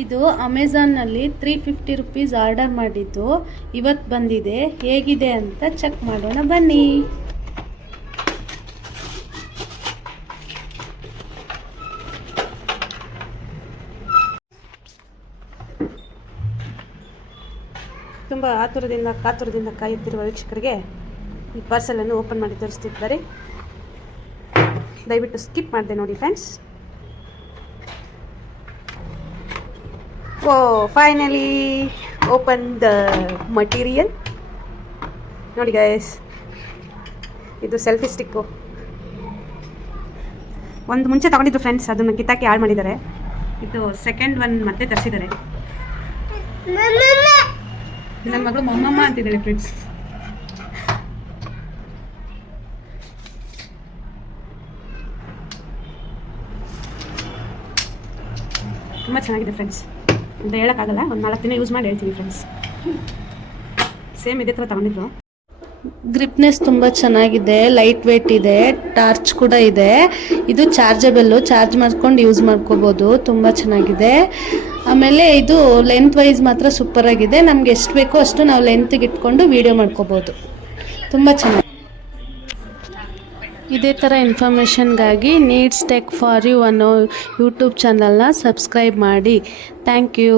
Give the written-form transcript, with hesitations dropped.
ಇದು ಅಮೆಝಾನ್ನಲ್ಲಿ 350 rupees order ಮಾಡಿದ್ದು ಇವತ್ತು ಬಂದಿದೆ. ಹೇಗಿದೆ ಅಂತ ಚೆಕ್ ಮಾಡೋಣ ಬನ್ನಿ. ತುಂಬ ಕಾತುರದಿಂದ ಕಾಯುತ್ತಿರುವ ವೀಕ್ಷಕರಿಗೆ ಈ ಪಾರ್ಸಲನ್ನು ಓಪನ್ ಮಾಡಿ ತೋರಿಸ್ತಿದ್ದಾರೆ. ದಯವಿಟ್ಟು ಸ್ಕಿಪ್ ಮಾಡಿದೆ ನೋಡಿ friends. Finally open the material. ನೋಡಿ ಗೈಸ್, ಇದು ಸೆಲ್ಫಿ ಸ್ಟಿಕ್ಕು. ಒಂದು ಮುಂಚೆ ತಗೊಂಡಿದ್ದು ಫ್ರೆಂಡ್ಸ್, ಅದನ್ನು ಕಿತ್ತಾಕಿ ಹಾಳು ಮಾಡಿದ್ದಾರೆ. ಇದು ಸೆಕೆಂಡ್ ಒನ್ ಮತ್ತೆ ತರಿಸಿದ್ದಾರೆ. ನನ್ನ ಮಗಳು ಮಮ್ಮಮ್ಮ ಅಂತಿದ್ದಾಳೆ ಫ್ರೆಂಡ್ಸ್. ತುಂಬ ಚೆನ್ನಾಗಿದೆ ಫ್ರೆಂಡ್ಸ್ ಅಂತ ಹೇಳೋಕ್ಕಾಗಲ್ಲ. ಒಂದು 4 ದಿನ ಯೂಸ್ ಮಾಡಿ ಹೇಳ್ತೀನಿ ಫ್ರೆಂಡ್ಸ್. ಸೇಮ್ ಇದೇ ಥರ ತಗೊಂಡಿದ್ದು. ಗ್ರಿಪ್ನೆಸ್ ತುಂಬ ಚೆನ್ನಾಗಿದೆ, ಲೈಟ್ ವೇಟ್ ಇದೆ, ಟಾರ್ಚ್ ಕೂಡ ಇದೆ. ಇದು ಚಾರ್ಜಬಲ್ಲು, ಚಾರ್ಜ್ ಮಾಡ್ಕೊಂಡು ಯೂಸ್ ಮಾಡ್ಕೋಬೋದು. ತುಂಬ ಚೆನ್ನಾಗಿದೆ. ಆಮೇಲೆ ಇದು ಲೆಂತ್ ವೈಸ್ ಮಾತ್ರ ಸೂಪರ್ ಆಗಿದೆ. ನಮ್ಗೆ ಎಷ್ಟು ಬೇಕೋ ಅಷ್ಟು ನಾವು ಲೆಂತ್ಗೆ ಇಟ್ಕೊಂಡು ವೀಡಿಯೋ ಮಾಡ್ಕೋಬೋದು. ತುಂಬ ಚೆನ್ನಾಗಿ. ಇದೇ ಥರ ಇನ್ಫಾರ್ಮೇಷನ್ಗಾಗಿ ನೀಡ್ಸ್ ಟೆಕ್ ಫಾರ್ ಯು ಅನ್ನೋ ಯೂಟ್ಯೂಬ್ ಚಾನಲ್ನ ಸಬ್ಸ್ಕ್ರೈಬ್ ಮಾಡಿ. Thank you.